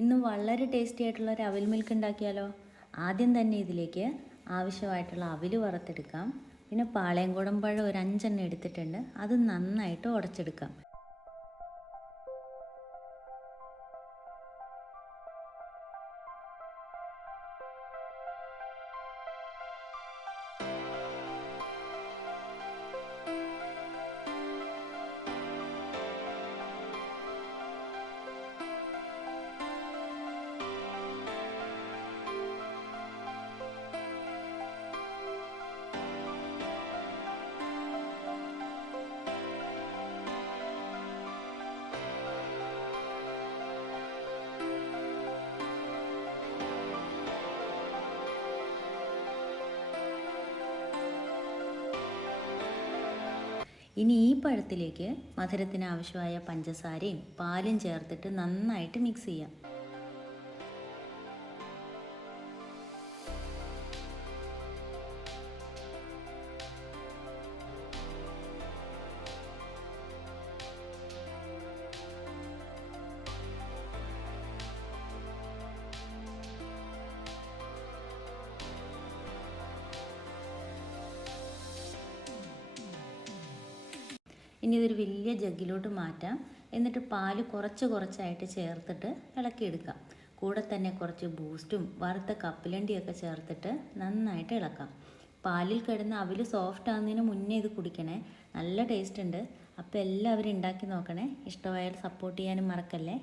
ഇന്ന് വളരെ ടേസ്റ്റി ആയിട്ടുള്ള ഒരു അവിൽ മിൽക്ക് ഉണ്ടാക്കിയാലോ. ആദ്യം തന്നെ ഇതിലേക്ക് ആവശ്യമായിട്ടുള്ള അവിൽ വറുത്തെടുക്കാം. പിന്നെ പാളയംകുടം പഴം ഒരു 5 എണ്ണം എടുത്തിട്ടുണ്ട്, അത് നന്നായിട്ട് ഉടച്ചെടുക്കാം. ഇനി ഈ പഴത്തിലേക്ക് മധുരത്തിന് ആവശ്യമായ പഞ്ചസാരയും പാലും ചേർത്തിട്ട് നന്നായിട്ട് മിക്സ് ചെയ്യാം. ഇനി ഇതൊരു വലിയ ജഗ്ഗിലോട്ട് മാറ്റാം. എന്നിട്ട് പാല് കുറച്ചായിട്ട് ചേർത്തിട്ട് ഇളക്കിയെടുക്കാം. കൂടെ തന്നെ കുറച്ച് ബൂസ്റ്റും വറുത്ത കപ്പലണ്ടിയൊക്കെ ചേർത്തിട്ട് നന്നായിട്ട് ഇളക്കാം. പാലിൽ കിടന്ന് അവിൽ സോഫ്റ്റ് ആകുന്നതിന് മുന്നേ ഇത് കുടിക്കണേ, നല്ല ടേസ്റ്റ് ഉണ്ട്. അപ്പോൾ എല്ലാവരും ഉണ്ടാക്കി നോക്കണേ. ഇഷ്ടമായാൽ സപ്പോർട്ട് ചെയ്യാനും മറക്കല്ലേ.